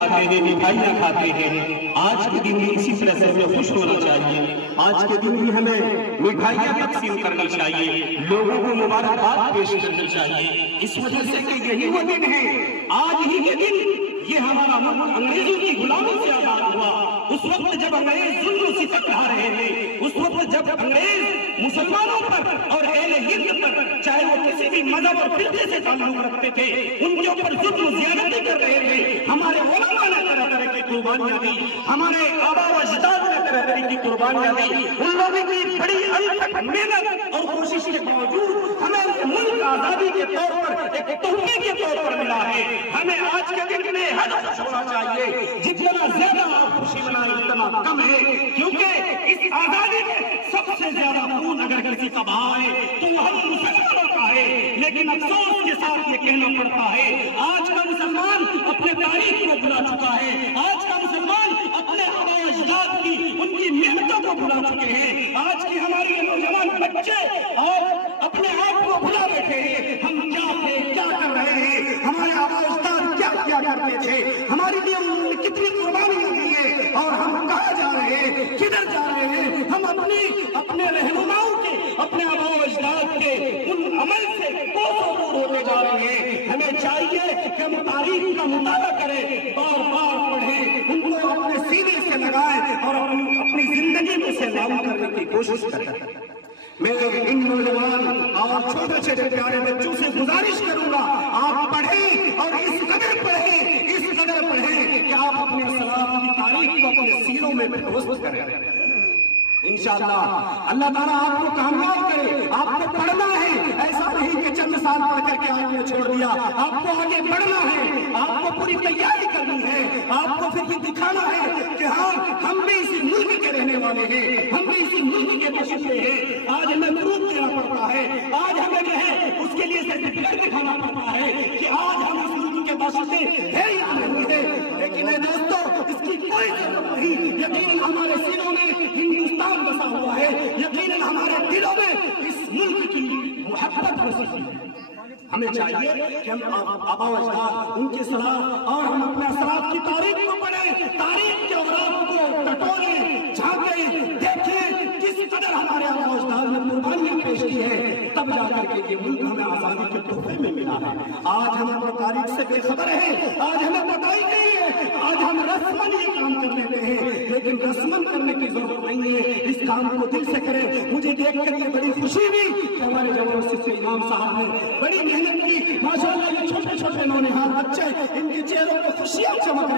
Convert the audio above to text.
کھاتے ہیں، مٹھائیاں کھاتے ہیں، آج کے دن بھی اسی طرح سے ہمیں خوش ہونا چاہیے۔ آج کے دن بھی ہمیں مٹھائیاں تقسیم کرنی چاہیے، لوگوں کو مبارکباد پیش کرنی چاہیے، اس وجہ سے کہ یہی وہ دن ہے، آج ہی کے دن یہ ہمارا ملک انگریزوں کی غلامی سے آزاد ہوا۔ اس وقت جب انگریز ظلم و ستم ڈھا رہے تھے، اس وقت جب انگریز مسلمانوں پر اور اہل ہند پر، چاہے وہ کسی بھی مذہب اور فرقے سے تعلق رکھتے تھے، ان کے اوپر ظلم و زیادتی کر رہے تھے، ہمارے علماء نے طرح طرح کی قربانیاں دی، ہمارے آبا و اجداد نے طرح طرح کی قربانیاں دی، ان لوگوں کی بڑی انتھک محنت اور کوشش کے باوجود ہمیں ملک آزادی کے طور پر ایک تحفے کے طور پر ملا ہے۔ ہمیں آج کے دن میں ہدف چھوڑنا چاہیے، جتنا زیادہ آپ خوشی منائیں اتنا کم ہے، کیونکہ اس آزادی میں سب سے زیادہ خون اگر کسی کا بہا ہے تو وہ ہم مسلمانوں کا ہے، لیکن افسوس کے ساتھ یہ کہنا پڑتا ہے آج کا مسلمان اپنے تاریخ کو بھلا چکا ہے، آج کا مسلمان اپنے آبا و اجداد کی ان کی محنتوں کو بھلا چکے ہیں، آج کی ہماری نوجوان بچے اور اپنے آپ کو بھلا بیٹھے ہیں، ہم کیا تھے، کیا کر رہے ہیں، ہمارے آبا و اجداد کیا کیا کرتے تھے، ہمارے لیے انہوں نے کتنی قربانیاں دی ہیں، اور ہم کہاں جا رہے ہیں، کدھر جا رہے ہیں، ہم اپنے رہنماؤں کے، اپنے آبا و اجداد کے ان عمل سے کوسوں دور ہوتے جا رہے ہیں۔ ہمیں چاہیے کہ ہم تاریخ کا مطالعہ کریں، بار بار پڑھیں، ان کو اپنے سینے سے لگائیں اور اپنی زندگی میں سے لاگو کرنے کی کوشش کریں۔ میں ان نوجوان اور چھوٹے چھوٹے پیارے بچوں سے گزارش کروں گا، آپ پڑھیں اور اس قدر پڑھیں کہ آپ اپنے اسلاف کی تاریخ کو اپنے سینوں میں درست کریں۔ انشاءاللہ اللہ تعالیٰ آپ کو کامیاب کرے۔ آپ کو پڑھنا ہے، ایسا نہیں کہ چند سال پڑھ کر کے آپ نے چھوڑ دیا، آپ کو آگے بڑھنا ہے، آپ کو پوری تیاری کرنی ہے، آپ کو پھر یہ دکھانا ہے کہ ہاں ہم بھی اسی ملک کے رہنے والے ہیں، ہم بھی اسی ملک کے باشندے ہیں۔ آج ہمیں پروف دینا پڑتا ہے، آج ہمیں جو ہے اس کے لیے سرٹیفکیٹ دکھانا پڑتا ہے کہ آج ہم اس ملک کے باشندے ہیں یا نہیں ہے، لیکن اے دوستو اس کی کوئی ضرورت نہیں۔ یقیناً ہمارے سینوں میں ہندوستان بسا ہوا ہے، یقیناً ہمارے دلوں میں اس ملک کی محبت بسی ہے۔ ہمیں چاہیے کہ ہم آبا و اجداد ان کی صلاح اور ہم اپنے اسلاف کی تاریخ کو پڑھیں، تاریخ کے اوراق کو ٹٹولیں، جھانکیں، دیکھیں کس قدر ہمارے آبا و اجداد نے قربانیاں پیش کی ہے، تب جا کر کے یہ ملک ہمیں آزادی کے تحفے میں ملا ہے۔ آج ہم اپنی تاریخ سے بے خبر ہیں، آج ہمیں پتہ ہی نہیں ہے، آج ہم رسماً یہ کام کر لیتے ہیں، لیکن رسماً کرنے کی ضرورت نہیں ہے، اس کام کو دل سے کریں۔ مجھے دیکھ کر یہ بڑی خوشی ہوئی کہ ہمارے جوان صفی امام صاحب نے بڑی محنت کی، ماشاءاللہ یہ چھوٹے چھوٹے نونہال بچے، ان کے چہروں پہ خوشیاں چمک